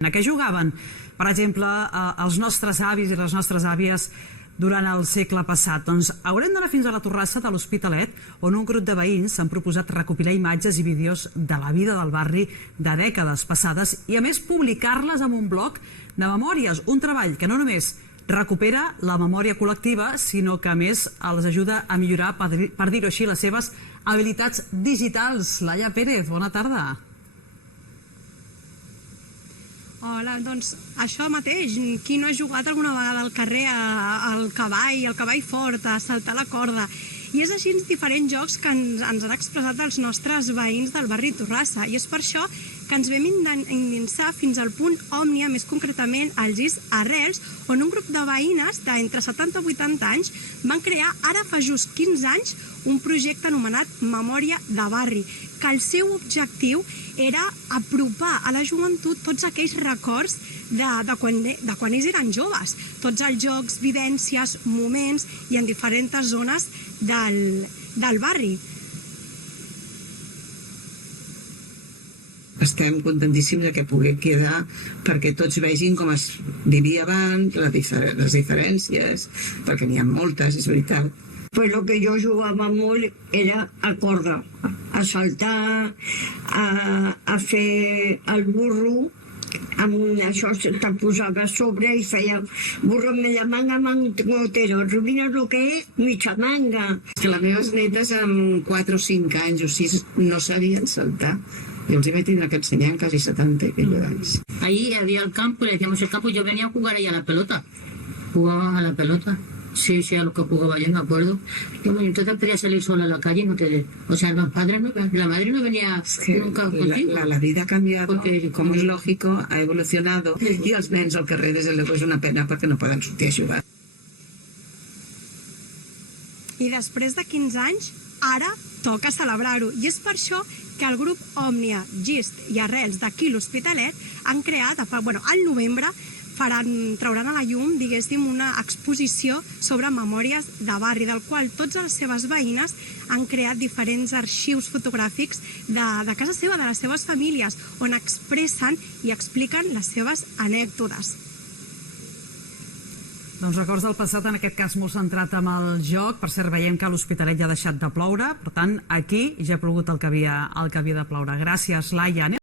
A què jugaven, per exemple, els nostres avis i les nostres àvies durant el segle passat? Doncs haurem d'anar fins a la Torrassa de l'Hospitalet, on un grup de veïns s'han proposat recopilar imatges i vídeos de la vida del barri de dècades passades i, a més, publicar-les en un bloc de memòries. Un treball que no només recupera la memòria col·lectiva, sinó que, a més, els ajuda a millorar, per dir-ho així, les seves habilitats digitals. Laia Pérez, bona tarda. Hola, doncs això mateix, qui no ha jugat alguna vegada al carrer al cavall fort, a saltar la corda? I és així diferents jocs que ens han expressat els nostres veïns del barri Torrassa, i és per això que ens vam endinsar fins al punt Òmnia, més concretament al GIS Arrels, on un grup de veïnes d'entre 70 i 80 anys van crear ara fa just 15 anys un projecte anomenat Memòria de Barri, que el seu objectiu era apropar a la joventut tots aquells records de quan ells eren joves, tots els jocs, vivències, moments i en diferents zones del barri. Estem contentíssims que pugui quedar perquè tots vegin com es vivia abans, les diferències, perquè n'hi ha moltes, és veritat. Pues lo que yo jugava molt era a corda, a saltar, a fer el burro, amb això te posava a sobre i feia burro media manga, mangotero, ¿sabes lo que és? Mitja manga. Que les meves netes amb 4 o 5 anys o 6 no sabien saltar. I els vaig tindre que ensenyar en quasi 70 anys. Ahí había el campo, le decíamos el campo, y yo venía a jugar ahí a la pelota. Jugaban a la pelota. Sí, a lo que jugaba yo, me acuerdo. Entonces quería salir sola a la calle, o sea, los padres la madre no venía nunca contigo. La vida ha cambiado, porque, com és lògic, ha evolucionado, i els nens al carrer, des de luego, és una pena perquè no poden sortir a jugar. I després de 15 anys, ara toca celebrar-ho. I és per això que el grup Òmnia, GIST i Arrels d'aquí l'Hospitalet han creat, al novembre, trauran a la llum, diguéssim, una exposició sobre memòries de barri, del qual tots les seves veïnes han creat diferents arxius fotogràfics de casa seva, de les seves famílies, on expressen i expliquen les seves anècdotes. Doncs records del passat, en aquest cas molt centrat amb el joc. Per cert, veiem que a l'Hospitalet ja ha deixat de ploure, per tant, aquí ja ha plogut el que havia de ploure. Gràcies, Laia.